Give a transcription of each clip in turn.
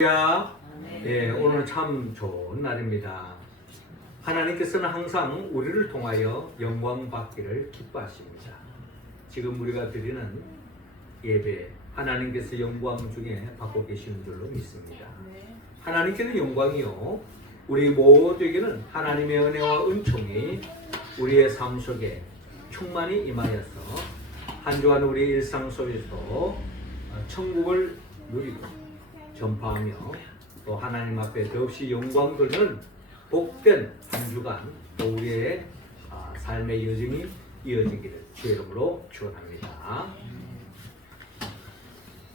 예, 오늘은 참 좋은 날입니다. 하나님께서는 항상 우리를 통하여 영광 받기를 기뻐하십니다. 지금 우리가 드리는 예배, 하나님께서 영광 중에 받고 계시는 줄로 믿습니다. 하나님께는 영광이요, 우리 모두에게는 하나님의 은혜와 은총이 우리의 삶 속에 충만히 임하여서 한 주간 우리 일상 속에서 천국을 누리고 전파하며 또 하나님 앞에 더없이 영광 돌리는 복된 한 주간 또 우리의 삶의 여정이 이어지기를 주의 이름으로 축원합니다.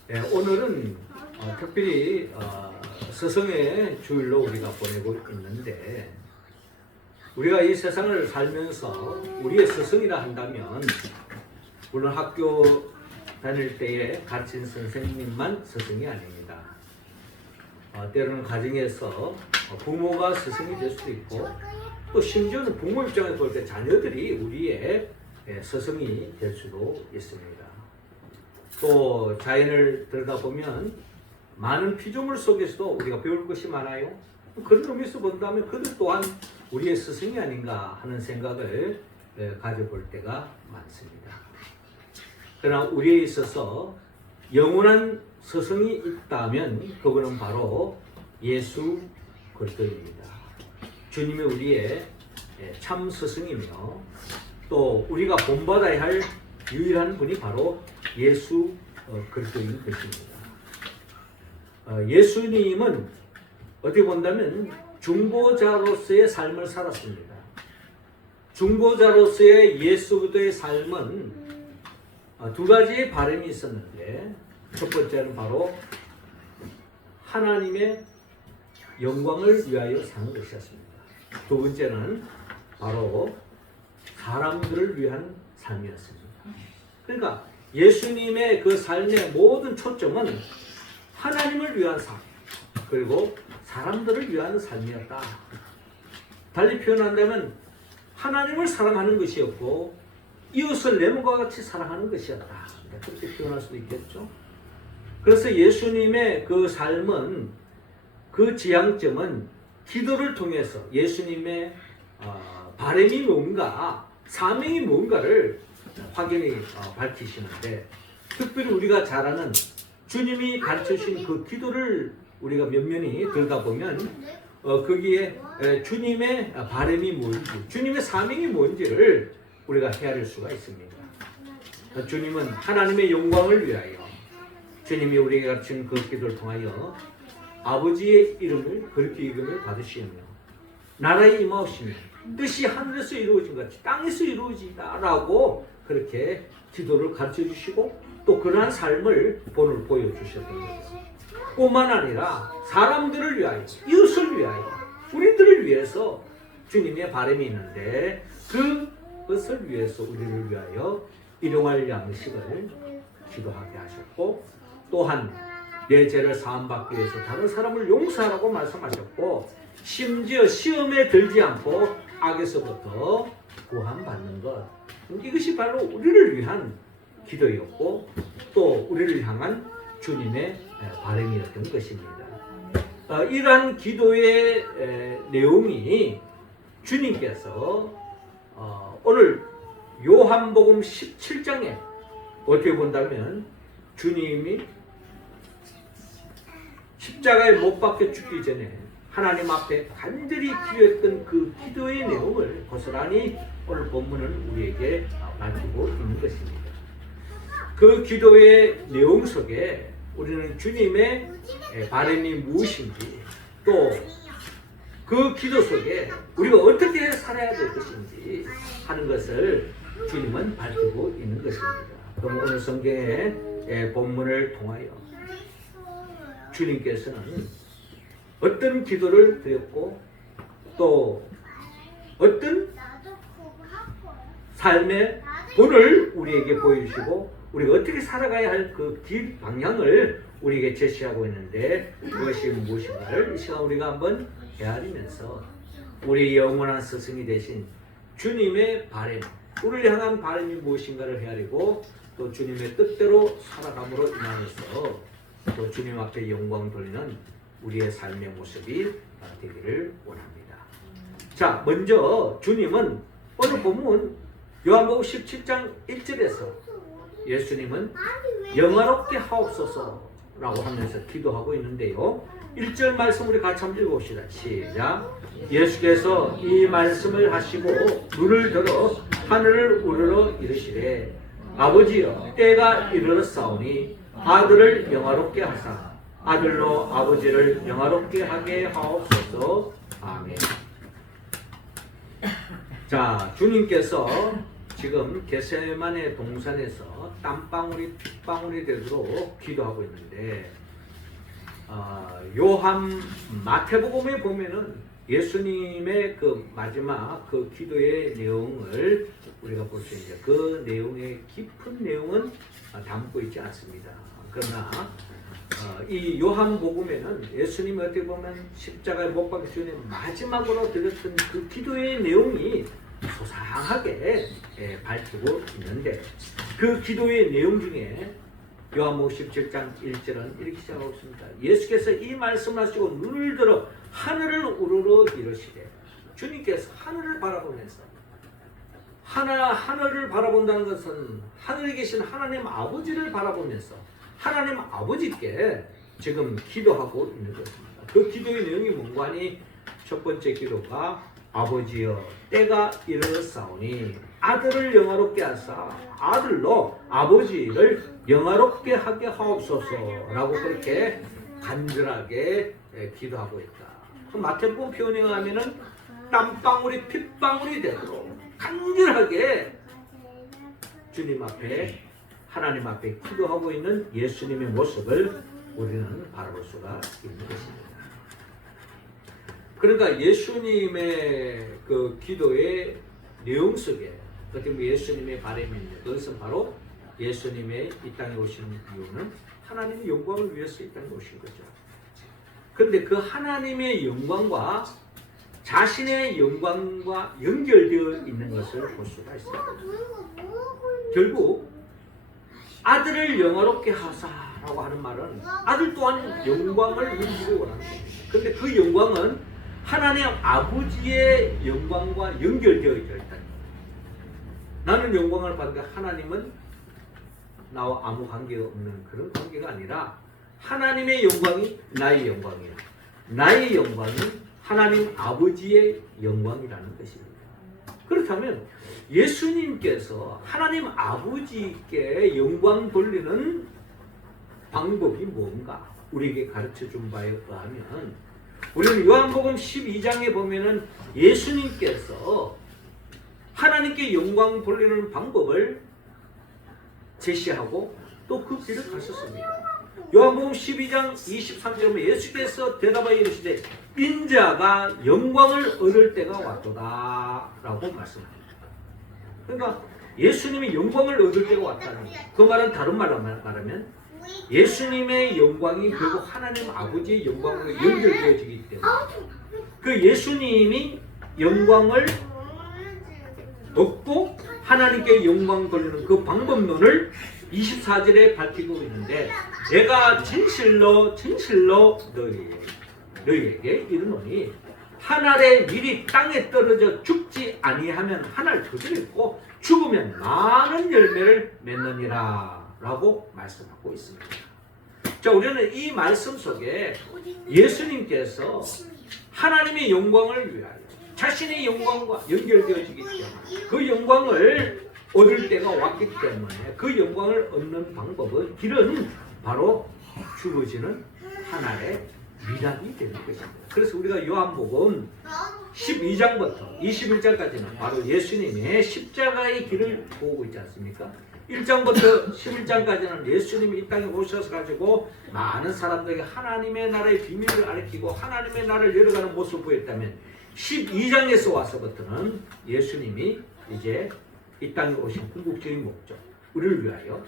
네, 오늘은 특별히 스승의 주일로 우리가 보내고 있는데, 우리가 이 세상을 살면서 우리의 스승이라 한다면 물론 학교 다닐 때에 가르친 선생님만 스승이 아닙니다. 때로는 가정에서 부모가 스승이 될 수도 있고, 또 심지어는 부모 입장에서 볼 때 자녀들이 우리의 스승이 될 수도 있습니다. 또 자연을 들여다보면 많은 피조물 속에서도 우리가 배울 것이 많아요. 그런 의미에서 본다면 그들 또한 우리의 스승이 아닌가 하는 생각을 가져볼 때가 많습니다. 그러나 우리에 있어서 영원한 스승이 있다면 그분은 바로 예수 그리스도입니다. 주님이 우리의 참 스승이며 또 우리가 본받아야 할 유일한 분이 바로 예수 그리스도인 것입니다. 예수님은 어떻게 본다면 중보자로서의 삶을 살았습니다. 중보자로서의 예수 그리스도의 삶은 두 가지의 바람이 있었는데, 첫 번째는 바로 하나님의 영광을 위하여 사는 것이었습니다. 두 번째는 바로 사람들을 위한 삶이었습니다. 그러니까 예수님의 그 삶의 모든 초점은 하나님을 위한 삶, 그리고 사람들을 위한 삶이었다. 달리 표현한다면 하나님을 사랑하는 것이었고 이웃을 내 몸과 같이 사랑하는 것이었다. 그렇게 표현할 수도 있겠죠. 그래서 예수님의 그 삶은, 그 지향점은 기도를 통해서 예수님의 바람이 뭔가, 사명이 뭔가를 확연히 밝히시는데, 특별히 우리가 잘 아는 주님이 가르쳐주신 그 기도를 우리가 면면히 들여다보면 거기에 주님의 바람이 뭔지, 주님의 사명이 뭔지를 우리가 헤아릴 수가 있습니다. 주님은 하나님의 영광을 위하여, 주님이 우리에게 가르친 그 기도를 통하여 아버지의 이름을, 그렇게 이름을 받으시며 나라의 임하옵시며 뜻이 하늘에서 이루어진 것 같이 땅에서 이루어지다라고 그렇게 기도를 가르쳐 주시고, 또 그러한 삶을 오늘 보여주셨던 거죠. 뿐만 아니라 사람들을 위하여, 이웃을 위하여, 우리들을 위해서 주님의 바람이 있는데, 그것을 위해서 우리를 위하여 일용할 양식을 기도하게 하셨고, 또한 내 죄를 사함받기 위해서 다른 사람을 용서하라고 말씀하셨고, 심지어 시험에 들지 않고 악에서부터 구원받는 것, 이것이 바로 우리를 위한 기도였고 또 우리를 향한 주님의 바람이었던 것입니다. 이러한 기도의 내용이 주님께서 오늘 요한복음 17장에 어떻게 본다면 주님이 십자가에 못 박혀 죽기 전에 하나님 앞에 간절히 기도했던 그 기도의 내용을 고스란히 오늘 본문은 우리에게 나누고 있는 것입니다. 그 기도의 내용 속에 우리는 주님의 바람이 무엇인지, 또 그 기도 속에 우리가 어떻게 살아야 될 것인지 하는 것을 주님은 밝히고 있는 것입니다. 그럼 오늘 성경의 본문을 통하여 주님께서는 어떤 기도를 드렸고 또 어떤 삶의 본을 우리에게 보여주시고 우리가 어떻게 살아가야 할 그 길 방향을 우리에게 제시하고 있는데, 그것이 무엇인가를 이 시간 우리가 한번 헤아리면서 우리 영원한 스승이 되신 주님의 바람, 우리를 향한 바람이 무엇인가를 헤아리고 또 주님의 뜻대로 살아감으로 인하여서 또 주님 앞에 영광 돌리는 우리의 삶의 모습이 되기를 원합니다. 자, 먼저 주님은 오늘 본문 요한복음 17장 1절에서 예수님은 영화롭게 하옵소서라고 하면서 기도하고 있는데요. 1절 말씀 우리 같이 한번 읽어봅시다. 시작. 예수께서 이 말씀을 하시고 눈을 들어 하늘을 우러러 이르시되 아버지여 때가 이르렀사오니 아들을 영화롭게 하사 아들로 아버지를 영화롭게 하게 하옵소서. 아멘. 자, 주님께서 지금 겟세마네 동산에서 땀방울이 핏방울이 되도록 기도하고 있는데 요한 마태복음에 보면은 예수님의 그 마지막 그 기도의 내용을 우리가 볼 수 있는데 그 내용의 깊은 내용은 담고 있지 않습니다. 그러나 이 요한복음에는 예수님이 어떻게 보면 십자가에 못 박히기 전에 마지막으로 드렸던 그 기도의 내용이 소상하게 밝히고 있는데 그 기도의 내용 중에 요한복음 17장 1절은 이렇게 시작하고 있습니다. 예수께서 이 말씀을 하시고 눈을 들어 하늘을 우러러 이르시되 주님께서 하늘을 바라보면서 하늘을 바라본다는 것은 하늘에 계신 하나님 아버지를 바라보면서 하나님 아버지께 지금 기도하고 있는 것입니다. 그 기도의 내용이 뭔가 하니 첫 번째 기도가 아버지여 때가 이르렀사오니 아들을 영화롭게 하사 아들로 아버지를 영화롭게 하게 하옵소서라고 그렇게 간절하게 기도하고 있다. 마태복음 표현에 의하면은 땀방울이 핏방울이 되도록 간절하게 주님 앞에 하나님 앞에 기도하고 있는 예수님의 모습을 우리는 바라볼 수가 있는 것입니다. 그러니까 예수님의 그 기도의 내용 속에 어떻게 보면 예수님의 바람인데 그것은 바로 예수님의 이 땅에 오신 이유는 하나님의 영광을 위해서 이 땅에 오신 거죠. 그런데 그 하나님의 영광과 자신의 영광과 연결되어 있는 것을 볼 수가 있어요. 결국 아들을 영화롭게 하사라고 하는 말은 아들 또한 영광을 누리기를 원하는 겁니다. 그런데 그 영광은 하나님 아버지의 영광과 연결되어 있다. 나는 영광을 받는데 하나님은 나와 아무 관계가 없는 그런 관계가 아니라 하나님의 영광이 나의 영광이야. 나의 영광이 하나님 아버지의 영광이라는 것입니다. 그렇다면 예수님께서 하나님 아버지께 영광 돌리는 방법이 뭔가 우리에게 가르쳐 준 바에 의하면 우리는 요한복음 12장에 보면은 예수님께서 하나님께 영광 돌리는 방법을 제시하고 또 그 길을 가셨습니다. 요한복음 12장 23절에 예수께서 대답하여 이르시되 인자가 영광을 얻을 때가 왔도다 라고 말씀합니다. 그러니까 예수님이 영광을 얻을 때가 왔다는 거예요. 그 말은 다른 말로 말하면 예수님의 영광이 결국 하나님 아버지의 영광으로 연결되어지기 때문에 그 예수님이 영광을 얻고 하나님께 영광 돌리는 그 방법론을 24절에 밝히고 있는데 내가 진실로 너희에게 이르노니 한 알의 밀이 땅에 떨어져 죽지 아니하면 한 알 그대로 있고 죽으면 많은 열매를 맺느니라 라고 말씀하고 있습니다. 자, 우리는 이 말씀 속에 예수님께서 하나님의 영광을 위하여 자신의 영광과 연결되어지기 때문에 그 영광을 얻을 때가 왔기 때문에 그 영광을 얻는 방법은 길은 바로 죽어지는 하나의 미랄이 되는 것입니다. 그래서 우리가 요한복음 12장부터 21장까지는 바로 예수님의 십자가의 길을 보고 있지 않습니까? 1장부터 11장까지는 예수님이 이 땅에 오셔서 가지고 많은 사람들에게 하나님의 나라의 비밀을 가르치고 하나님의 나라를 열어가는 모습을 보였다면 12장에서 와서부터는 예수님이 이제 이 땅에 오신 궁극적인 목적, 우리를 위하여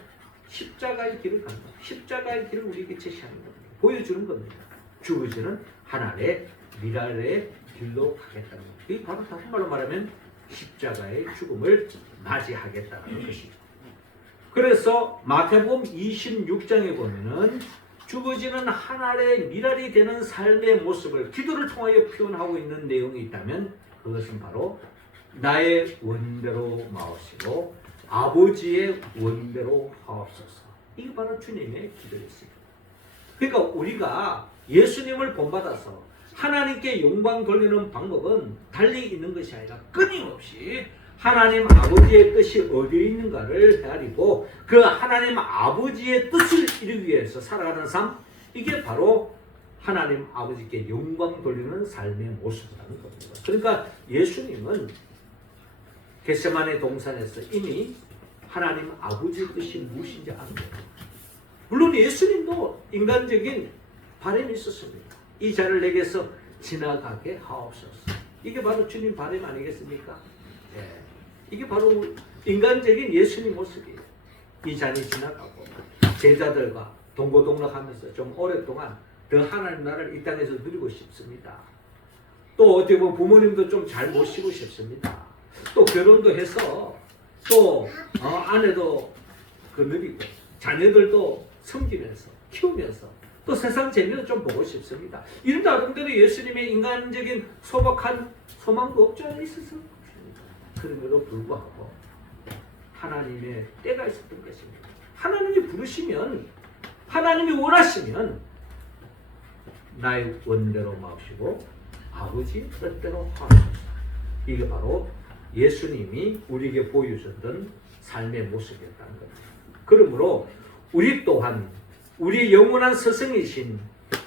십자가의 길을 간다. 십자가의 길을 우리에게 제시하는 겁니다. 보여주는 겁니다. 죽어지는 하나의 미랄의 길로 가겠다는 것. 이 바로 다른 말로 말하면 십자가의 죽음을 맞이하겠다는 것이죠. 그래서 마태복음 26장에 보면은 죽어지는 하나의 미랄이 되는 삶의 모습을 기도를 통하여 표현하고 있는 내용이 있다면 그것은 바로 나의 원대로 마옵시고 아버지의 원대로 하옵소서. 이게 바로 주님의 기도였습니다. 그러니까 우리가 예수님을 본받아서 하나님께 영광 돌리는 방법은 달리 있는 것이 아니라 끊임없이 하나님 아버지의 뜻이 어디에 있는가를 헤아리고 그 하나님 아버지의 뜻을 이루기 위해서 살아가는 삶, 이게 바로 하나님 아버지께 영광 돌리는 삶의 모습이라는 겁니다. 그러니까 예수님은 겟세마네 동산에서 이미 하나님 아버지의 뜻이 무엇인지 아는 거예요. 물론 예수님도 인간적인 바람이 있었습니다. 이 자를 내게서 지나가게 하옵소서. 이게 바로 주님 바람 아니겠습니까? 예. 이게 바로 인간적인 예수님 모습이에요. 이 잔이 지나가고 제자들과 동고동락하면서 좀 오랫동안 더 하나님 나라를 이 땅에서 누리고 싶습니다. 또 어떻게 보면 부모님도 좀 잘 모시고 싶습니다. 또 결혼도 해서 또 아내도 누리고 자녀들도 섬기면서 키우면서 또 세상 재미도 좀 보고 싶습니다. 이런 나름대로 예수님의 인간적인 소박한 소망도 없지 않아 있었을 것입니다. 그럼에도 불구하고 하나님의 때가 있었던 것입니다. 하나님이 부르시면, 하나님이 원하시면 나의 원대로 마옵시고 아버지 뜻대로 하옵소서. 이게 바로 예수님이 우리에게 보여주셨던 삶의 모습이었다는 겁니다. 그러므로 우리 또한 우리의 영원한 스승이신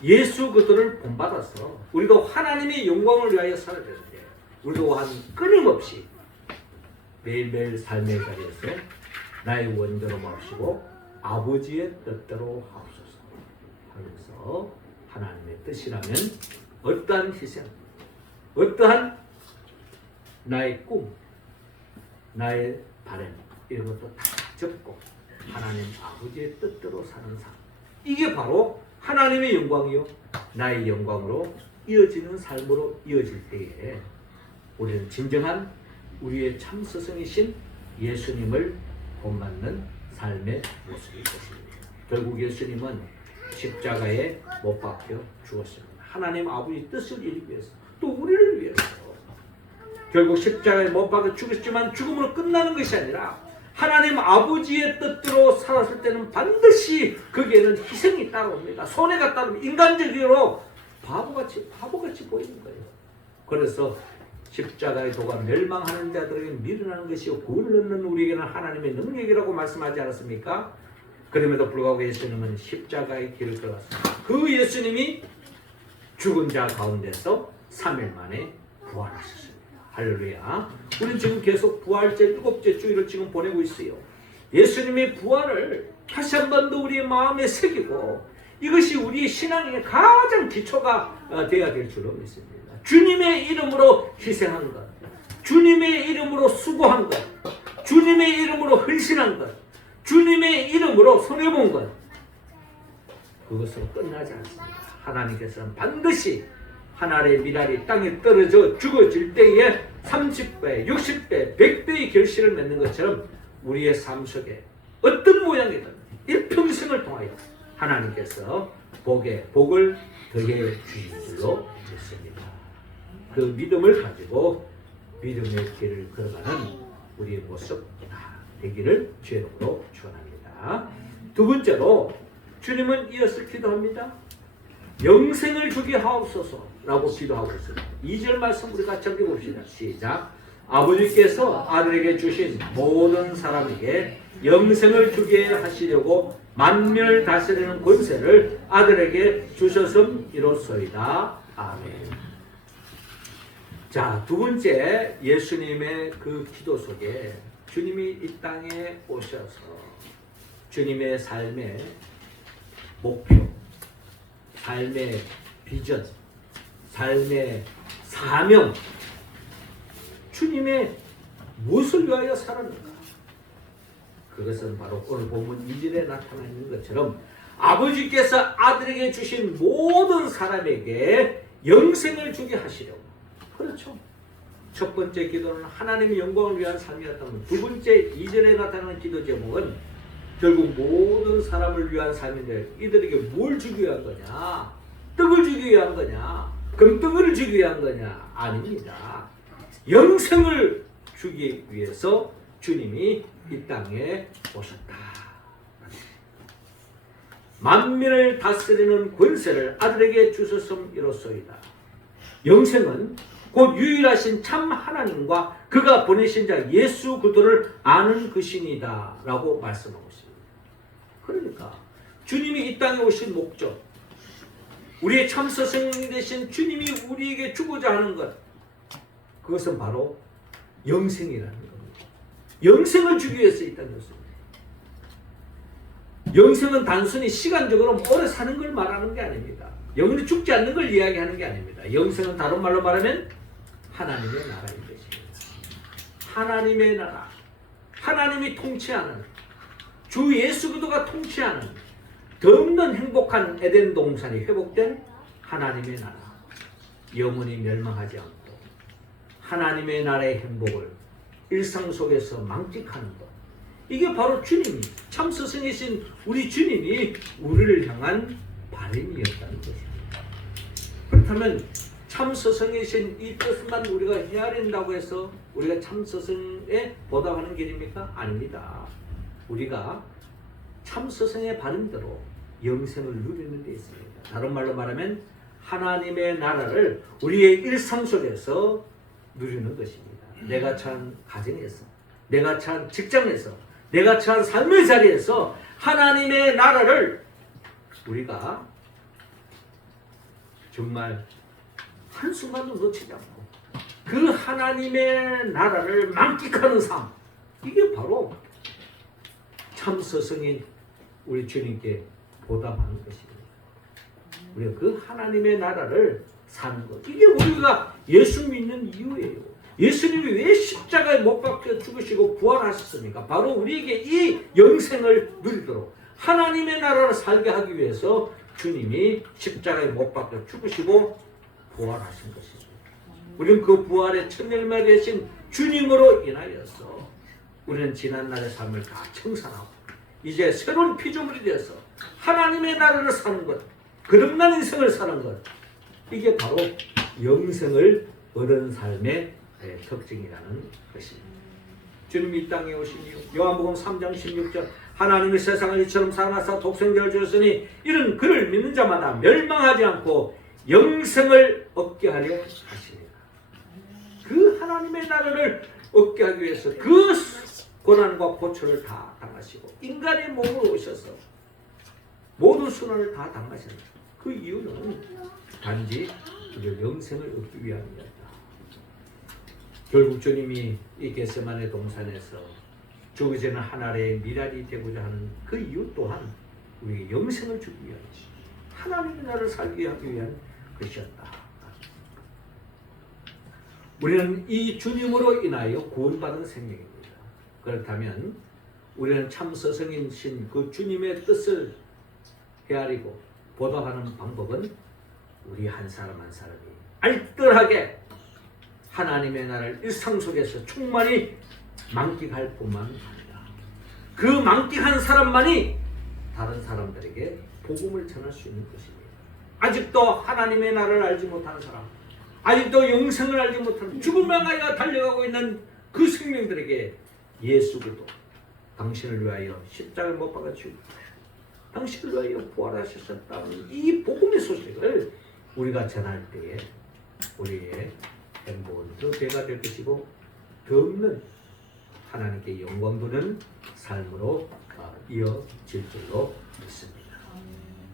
예수 그리스도를 본받아서 우리도 하나님의 영광을 위하여 살아야 되는데 우리 또한 끊임없이 매일매일 삶의 자리에서 나의 원대로 마옵시고 아버지의 뜻대로 하옵소서 하면서 하나님의 뜻이라면 어떠한 희생, 어떠한 나의 꿈, 나의 바람 이런 것도 다 접고 하나님 아버지의 뜻대로 사는 삶, 이게 바로 하나님의 영광이요 나의 영광으로 이어지는 삶으로 이어질 때에 우리는 진정한 우리의 참 스승이신 예수님을 본받는 삶의 모습일 것입니다. 결국 예수님은 십자가에 못 박혀 죽었습니다. 하나님 아버지 뜻을 이루기 위해서, 또 우리를 위해서. 결국 십자가에 못 박혀 죽었지만 죽음으로 끝나는 것이 아니라 하나님 아버지의 뜻대로 살았을 때는 반드시 거기에는 희생이 따라옵니다. 손해가 따르면 인간적으로 바보같이 보이는 거예요. 그래서 십자가의 도가 멸망하는 자들에게 미련한 것이요 구원을 얻는 우리에게는 하나님의 능력이라고 말씀하지 않았습니까? 그럼에도 불구하고 예수님은 십자가의 길을 걸었습니다. 그 예수님이 죽은 자 가운데서 3일 만에 부활하셨습니다. 할렐루야. 우리는 지금 계속 부활절 7째 주일을 지금 보내고 있어요. 예수님의 부활을 다시 한 번 더 우리의 마음에 새기고 이것이 우리의 신앙의 가장 기초가 되어야 될 줄로 믿습니다. 주님의 이름으로 희생한 것, 주님의 이름으로 수고한 것, 주님의 이름으로 헌신한 것, 주님의 이름으로 손해본 것, 그것으로 끝나지 않습니다. 하나님께서는 반드시 하나의 미랄이 땅에 떨어져 죽어질 때에 30배, 60배, 100배의 결실을 맺는 것처럼 우리의 삶 속에 어떤 모양이든 일평생을 통하여 하나님께서 복을 더해 주신 줄로 믿습니다. 그 믿음을 가지고 믿음의 길을 걸어가는 우리의 모습 되기를 주의 이름으로 축원합니다. 두 번째로 주님은 이어서 기도합니다. 영생을 주게 하옵소서라고 기도하고 있습니다. 2절 말씀 우리 같이 함께 봅시다. 시작. 아버지께서 아들에게 주신 모든 사람에게 영생을 주게 하시려고 만멸 다스리는 권세를 아들에게 주셨음이로소이다. 아멘. 자, 두 번째 예수님의 그 기도 속에 주님이 이 땅에 오셔서 주님의 삶의 목표, 삶의 비전, 삶의 사명, 주님의 무엇을 위하여 살았는가? 그것은 바로 오늘 본문 2절에 나타나 있는 것처럼 아버지께서 아들에게 주신 모든 사람에게 영생을 주게 하시려고. 그렇죠. 첫 번째 기도는 하나님의 영광을 위한 삶이었다면 두 번째 2절에 나타나는 기도 제목은 결국 모든 사람을 위한 삶인데 이들에게 뭘 주기 위한 거냐? 떡을 주기 위한 거냐? 금덩어리를 주기 위한 거냐? 아닙니다. 영생을 주기 위해서 주님이 이 땅에 오셨다. 만민을 다스리는 권세를 아들에게 주셨음이로소이다. 영생은 곧 유일하신 참 하나님과 그가 보내신 자 예수 그리스도를 아는 것이니다 라고 말씀하고 있습니다. 그러니까 주님이 이 땅에 오신 목적, 우리의 참 스승이 되신 주님이 우리에게 주고자 하는 것, 그것은 바로 영생이라는 겁니다. 영생을 주기 위해서 이 땅에 왔습니다. 영생은 단순히 시간적으로 오래 사는 걸 말하는 게 아닙니다. 영원히 죽지 않는 걸 이야기하는 게 아닙니다. 영생은 다른 말로 말하면 하나님의 나라인 것입니다. 하나님의 나라, 하나님이 통치하는, 주 예수 그리스도가 통치하는 더없는 행복한 에덴 동산이 회복된 하나님의 나라, 영원히 멸망하지 않고 하나님의 나라의 행복을 일상 속에서 만끽하는 것, 이게 바로 주님이, 참 스승이신 우리 주님이 우리를 향한 바람이었다는 것입니다. 그렇다면 참 스승이신 이 뜻만 우리가 헤아린다고 해서 우리가 참 스승에 보답하는 길입니까? 아닙니다. 우리가 참 스승의 바람대로 영생을 누리는 데 있습니다. 다른 말로 말하면 하나님의 나라를 우리의 일상 속에서 누리는 것입니다. 내가 처한 가정에서, 내가 처한 직장에서, 내가 처한 삶의 자리에서 하나님의 나라를 우리가 정말 한순간도 놓치지 않고 그 하나님의 나라를 만끽하는 삶, 이게 바로 참 스승인 우리 주님께 보답하는 것입니다. 우리가 그 하나님의 나라를 사는 것, 이게 우리가 예수 믿는 이유예요. 예수님이 왜 십자가에 못 박혀 죽으시고 부활하셨습니까? 바로 우리에게 이 영생을 누리도록 하나님의 나라를 살게 하기 위해서 주님이 십자가에 못 박혀 죽으시고 부활하신 것입니다. 우리는 그 부활의 첫 열매 되신 주님으로 인하여서 우리는 지난날의 삶을 다 청산하고 이제 새로운 피조물이 되어서 하나님의 나라를 사는 것, 거듭난 인생을 사는 것, 이게 바로 영생을 얻은 삶의 특징이라는 것입니다. 주님이 이 땅에 오신 이유, 요한복음 3장 16절, 하나님이 세상을 이처럼 사랑하사 독생자를 주셨으니 이는 그를 믿는 자마다 멸망하지 않고 영생을 얻게 하려 하시니라. 그 하나님의 나라를 얻게 하기 위해서 그 고난과 고초를 다 당하시고 인간의 몸으로 오셔서 모든 순환을 다 당하셨다. 그 이유는 단지 우리 영생을 얻기 위함이었다. 결국 주님이 이 겟세마네 동산에서 죽기 전에 하나님의 미랄이 되고자 하는 그 이유 또한 우리에게 영생을 주기 위한, 하나님의 나라를 살기 위한 것이었다. 우리는 이 주님으로 인하여 구원받은 생명입니다. 그렇다면 우리는 참 스승이신 그 주님의 뜻을 헤아리고 보답하는 방법은 우리 한 사람 한 사람이 알뜰하게 하나님의 나라를 일상 속에서 충만히 만끽할 뿐만 아니라 그 만끽한 사람만이 다른 사람들에게 복음을 전할 수 있는 것입니다. 아직도 하나님의 나라를 알지 못하는 사람, 아직도 영생을 알지 못하는 죽음을 향하여 달려가고 있는 그 생명들에게 예수 그리스도, 당신을 위하여 십자가에 못 박아 죽고 당신을 위하여 부활하셨다는 이 복음의 소식을 우리가 전할 때에 우리의 행복은 더 배가 될 것이고 더 없는 하나님께 영광 도는 삶으로 이어질 줄로 믿습니다.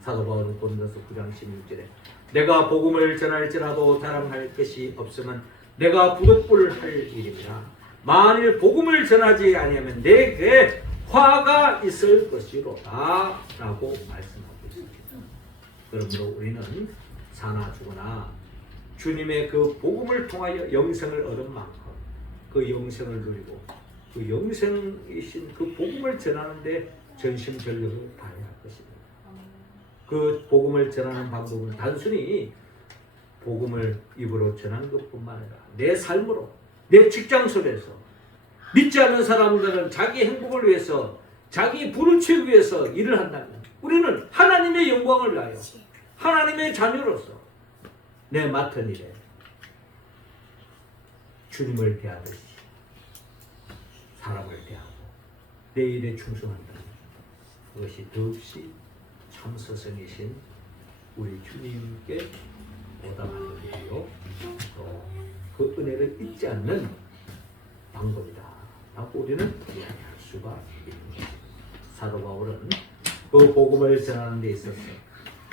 사도 바울은 고린도서 9장 16절에 내가 복음을 전할지라도 자랑할 것이 없으면 내가 부득불 할 일입니다. 만일 복음을 전하지 아니하면 내게 화가 있을 것이로다 라고 말씀하고 있습니다. 그러므로 우리는 사나 죽으나 주님의 그 복음을 통하여 영생을 얻은 만큼 그 영생을 누리고 그 영생이신 그 복음을 전하는데 전심전력을 다해야 할 것입니다. 그 복음을 전하는 방법은 단순히 복음을 입으로 전하는 것뿐만 아니라 내 삶으로, 내 직장 속에서 믿지 않는 사람들은 자기 행복을 위해서 자기 부를 채우기 위해서 일을 한다면 우리는 하나님의 영광을 위하여 하나님의 자녀로서 내 맡은 일에 주님을 대하듯이 사람을 대하고 내 일에 충성한다면 그것이 더없이 참스승이신 우리 주님께 보답하는 일이요 또 그 은혜를 잊지 않는 방법이다 라고 우리는 이야기할 수가 있는 것입니다. 사도 바울은 그 복음을 전하는 데 있어서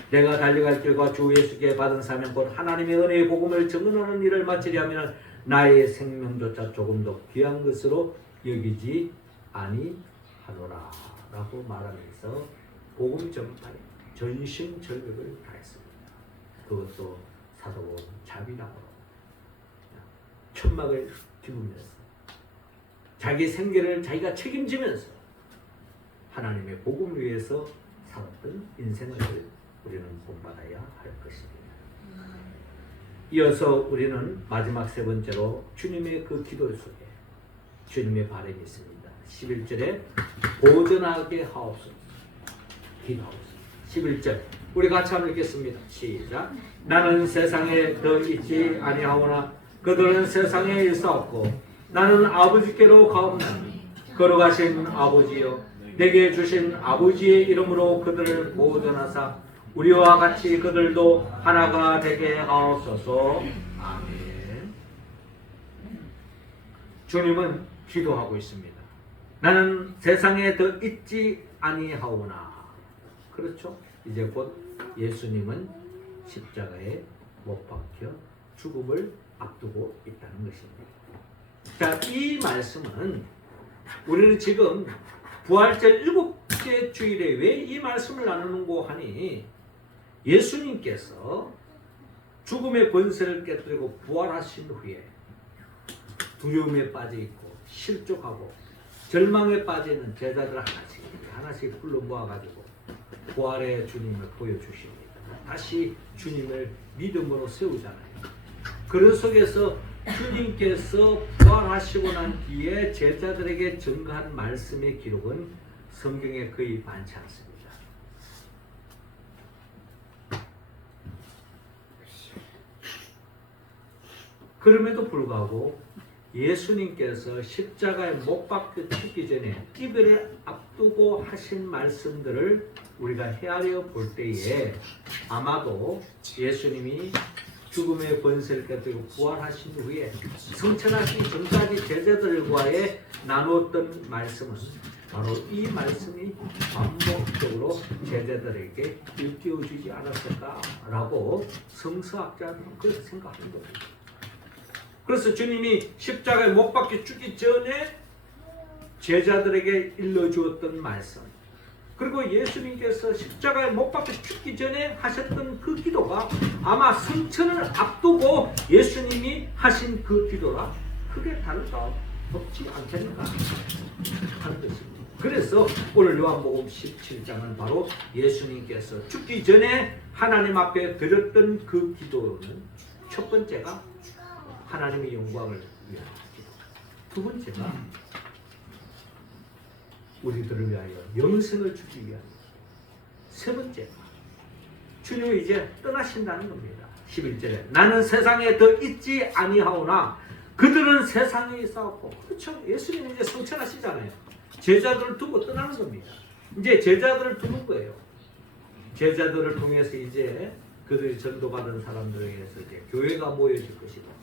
내가 달려갈 길과 주 예수께 받은 사명 곧 하나님의 은혜의 복음을 증언하는 일을 마치려면 나의 생명조차 조금 더 귀한 것으로 여기지 아니하노라 라고 말하면서 복음 전파에 전심전력을 다했습니다. 그것도 사도 바울은 자비랑으로 천막을 뒤우면서 자기 생계를 자기가 책임지면서 하나님의 복음을 위해서 살았던 인생을 우리는 본받아야 할 것입니다. 이어서 우리는 마지막 세 번째로 주님의 그 기도 속에 주님의 바람이 있습니다. 11절에 보존하게 하옵소서 기도하옵소서. 11절 우리 같이 한번 읽겠습니다. 시작. 나는 세상에 더 있지 아니하오나 그들은 세상에 있사옵고 나는 아버지께로 가옵나니 걸어가신 아버지여 내게 주신 아버지의 이름으로 그들을 보존하사 우리와 같이 그들도 하나가 되게 하옵소서. 아멘. 주님은 기도하고 있습니다. 나는 세상에 더 있지 아니하오나. 그렇죠? 이제 곧 예수님은 십자가에 못 박혀 죽음을 앞두고 있다는 것입니다. 자, 이 말씀은 우리는 지금 부활절 7째 주일에 왜 이 말씀을 나누는고 하니 예수님께서 죽음의 권세를 깨뜨리고 부활하신 후에 두려움에 빠져있고 실족하고 절망에 빠지는 제자들 하나씩 불러 모아가지고 부활의 주님을 보여주십니다. 다시 주님을 믿음으로 세우잖아요. 그런 속에서 주님께서 부활하시고 난 뒤에 제자들에게 전가한 말씀의 기록은 성경에 거의 많지 않습니다. 그럼에도 불구하고 예수님께서 십자가에 못 박혀 죽기 전에 이별을 앞두고 하신 말씀들을 우리가 헤아려 볼 때에 아마도 예수님이 죽음의 권세를 깨뜨리고 부활하신 후에 성천하시기 전까지 제자들과의 나누었던 말씀은 바로 이 말씀이 반복적으로 제자들에게 일깨워주지 않았을까라고 성서학자들은 그렇게 생각하는 겁니다. 그래서 주님이 십자가에 못 박혀 죽기 전에 제자들에게 일러주었던 말씀, 그리고 예수님께서 십자가에 못 박혀 죽기 전에 하셨던 그 기도가 아마 성천을 앞두고 예수님이 하신 그 기도라 크게 다를 바 없지 않겠는가 하는 것입니다. 그래서 오늘 요한복음 17장은 바로 예수님께서 죽기 전에 하나님 앞에 드렸던 그 기도는 첫 번째가 하나님의 영광을 위한 기도, 두 번째가 우리들을 위하여 영생을 주기 위한, 세 번째가 주님이 이제 떠나신다는 겁니다. 11절에 나는 세상에 더 있지 아니하오나 그들은 세상에 있사옵고. 그렇죠? 예수님이 이제 성천하시잖아요. 제자들을 두고 떠나는 겁니다. 이제 제자들을 두는 거예요. 제자들을 통해서 이제 그들이 전도받은 사람들에게서 이제 교회가 모여질 것이고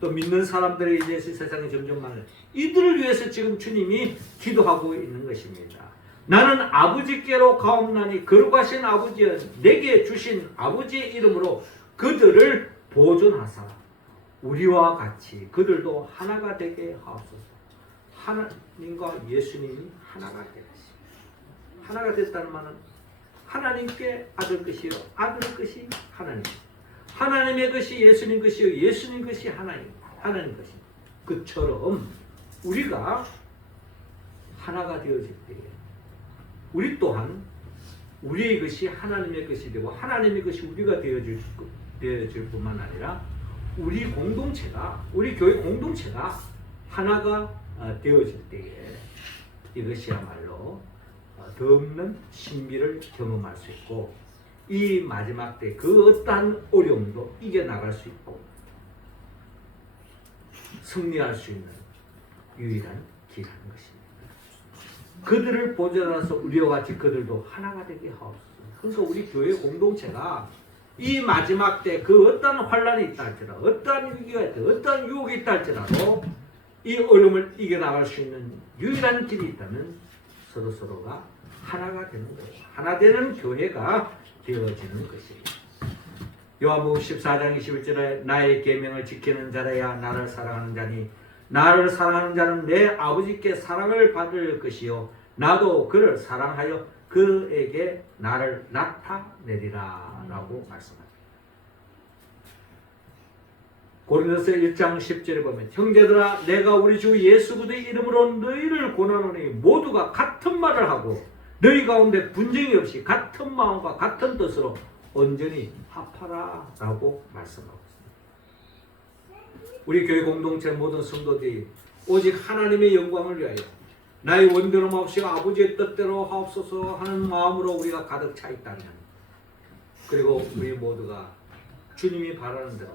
또 믿는 사람들이 이제 세상에 점점 많은 이들을 위해서 지금 주님이 기도하고 있는 것입니다. 나는 아버지께로 가옵나니 거룩하신 아버지여 내게 주신 아버지의 이름으로 그들을 보존하사 우리와 같이 그들도 하나가 되게 하옵소서. 하나님과 예수님이 하나가 되었습니다. 하나가 됐다는 말은 하나님께 아들 것이요 아들 것이 하나님, 하나님의 것이 예수님 것이요 예수님 것이 하나님 것입니다. 그처럼 우리가 하나가 되어질 때에 우리 또한 우리의 것이 하나님의 것이 되고 하나님의 것이 우리가 되어질 뿐만 아니라 우리 공동체가, 우리 교회 공동체가 하나가 되어질 때에 이것이야말로 더없는 신비를 경험할 수 있고 이 마지막 때 그 어떠한 어려움도 이겨나갈 수 있고 승리할 수 있는 유일한 길이라는 것입니다. 그들을 보존하서 우리와 같이 그들도 하나가 되게 하옵소서. 그래서 우리 교회 공동체가 이 마지막 때 그 어떠한 환란이 있다 할지라도 어떠한 위기가 있다 어떠한 유혹이 있다 할지라도 이 어려움을 이겨나갈 수 있는 유일한 길이 있다면 서로가 하나가 되는 거예요. 하나 되는 교회가 되어지는 것입니다. 요한복음 14장 21절에 나의 계명을 지키는 자라야 나를 사랑하는 자니 나를 사랑하는 자는 내 아버지께 사랑을 받을 것이요 나도 그를 사랑하여 그에게 나를 나타내리라 라고 말씀합니다. 고린도서 1장 10절에 보면 형제들아 내가 우리 주 예수 그리스도의 이름으로 너희를 권하노니 모두가 같은 말을 하고 너희 가운데 분쟁이 없이 같은 마음과 같은 뜻으로 온전히 합하라 라고 말씀하고 있습니다. 우리 교회 공동체 모든 성도들이 오직 하나님의 영광을 위하여 나의 원대로 없이 아버지의 뜻대로 하옵소서 하는 마음으로 우리가 가득 차 있다면 그리고 우리 모두가 주님이 바라는 대로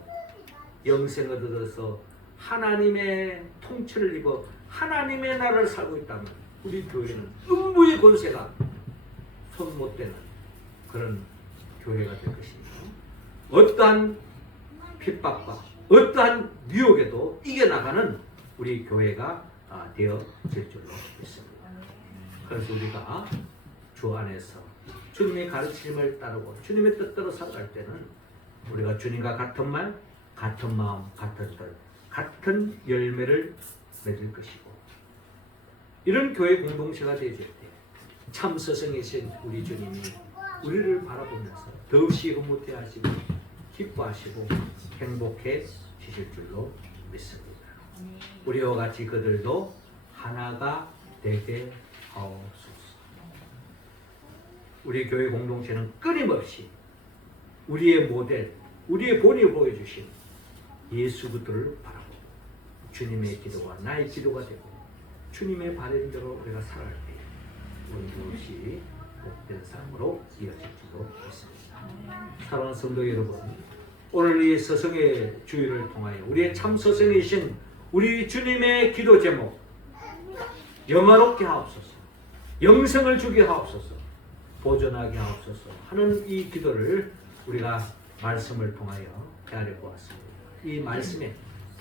영생을 얻어서 하나님의 통치를 입어 하나님의 나라를 살고 있다면 우리 교회는 음부의 권세가 손 못 대는 그런 교회가 될 것입니다. 어떠한 핍박과 어떠한 미혹에도 이겨나가는 우리 교회가 되어질 줄로 믿습니다. 그래서 우리가 주 안에서 주님의 가르침을 따르고 주님의 뜻대로 살아갈 때는 우리가 주님과 같은 말, 같은 마음, 같은 뜻, 같은 열매를 맺을 것이고 이런 교회 공동체가 되어질 때 참 스승이신 우리 주님이 우리를 바라보면서 더없이 흐뭇해 하시고 기뻐하시고 행복해지실 줄로 믿습니다. 우리와 같이 그들도 하나가 되게 하옵소서. 우리 교회 공동체는 끊임없이 우리의 모델, 우리의 본이 보여주신 예수 그리스도를 바라보고 주님의 기도가 나의 기도가 되고 주님의 바른 대로 우리가 살아갈 때 우리 없이 복된 삶으로 이어질 줄로 믿습니다. 사랑하는 성도 여러분, 오늘 이 서성의 주의를 통하여 우리의 참 서성이신 우리 주님의 기도 제목 영화롭게 하옵소서, 영생을 주게 하옵소서, 보존하게 하옵소서 하는 이 기도를 우리가 말씀을 통하여 헤아려 보았습니다. 이 말씀에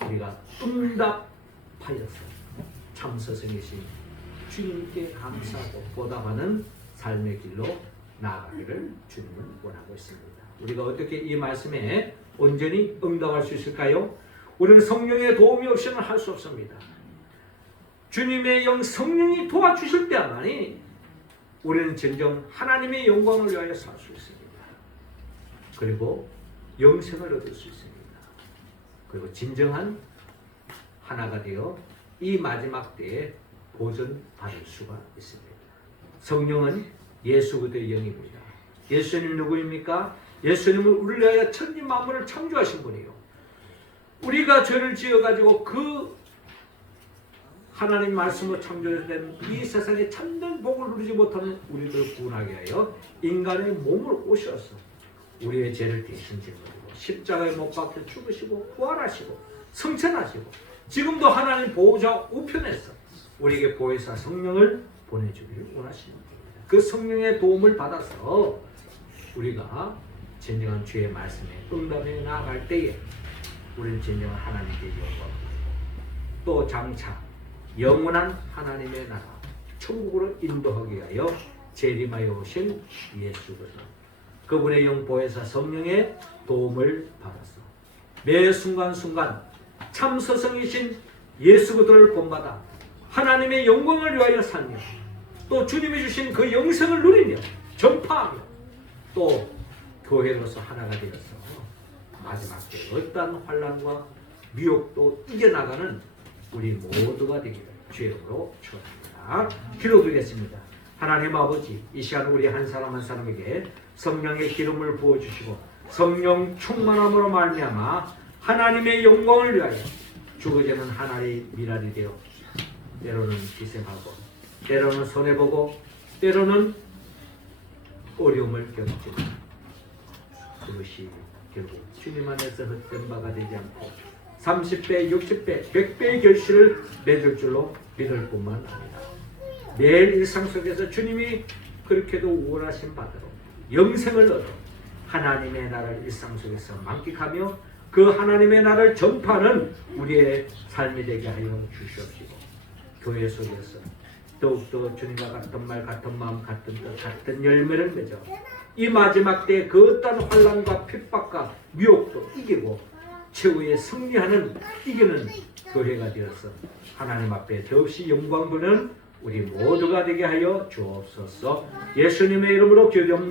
우리가 응답하여서 참 스승이신 주님께 감사하고 보답하는 삶의 길로 나아가기를 주님은 원하고 있습니다. 우리가 어떻게 이 말씀에 온전히 응답할 수 있을까요? 우리는 성령의 도움이 없이는 할 수 없습니다. 주님의 영 성령이 도와주실 때야만이 우리는 진정 하나님의 영광을 위하여 살 수 있습니다. 그리고 영생을 얻을 수 있습니다. 그리고 진정한 하나가 되어 이 마지막 때에 보존받을 수가 있습니다. 성령은 예수 그리스도의 영입니다. 예수님 누구입니까? 예수님은 우리를 위하여 천지 만물을 창조하신 분이에요. 우리가 죄를 지어가지고 그 하나님 말씀으로 창조된 이 세상에 참된 복을 누리지 못하는 우리들을 구원하게 하여 인간의 몸을 오셔서 우리의 죄를 대신 지고 십자가에 못 박혀 죽으시고 부활하시고 성천하시고 지금도 하나님 보호자 우편에서 우리에게 보혜사 성령을 보내주기를 원하시는 겁니다. 그 성령의 도움을 받아서 우리가 진정한 주의 말씀에 응답해 나아갈 때에 우리는 진정한 하나님께 영광 또 장차 영원한 하나님의 나라 천국으로 인도하기 위하여 재림하여 오신 예수 그리스도 그분의 영 보혜사 성령의 도움을 받아서 매 순간순간 참 스승이신 예수 그리스도를 본받아 하나님의 영광을 위하여 살며 또 주님이 주신 그 영생을 누리며 전파하며 또 교회로서 하나가 되어서 마지막 때 어떠한 환난과 미혹도 이겨나가는 우리 모두가 되기를 주의 이름으로 축원합니다. 기도드리겠습니다. 하나님 아버지, 이 시간 우리 한 사람 한 사람에게 성령의 기름을 부어주시고 성령 충만함으로 말미암아 하나님의 영광을 위하여 죽어지는 하나의 미랄이 되어 때로는 기생하고 때로는 손해보고 때로는 어려움을 겪지만 그것이 결국 주님 안에서 헛된 바가 되지 않고 30배, 60배, 100배의 결실을 맺을 줄로 믿을 뿐만 아니라 매일 일상 속에서 주님이 그렇게도 원하신 바대로 영생을 얻어 하나님의 나라를 일상 속에서 만끽하며 그 하나님의 나라를 전파하는 우리의 삶이 되게 하여 주시옵시고 교회 속에서 더욱더 주님과 같은 말, 같은 마음, 같은 뜻, 같은 열매를 맺어 이 마지막 때에 그 어떤 환난과 핍박과 미혹도 이기고 최후에 승리하는 이기는 교회가 되어서 하나님 앞에 더없이 영광 보는 우리 모두가 되게 하여 주옵소서. 예수님의 이름으로 기도합니다.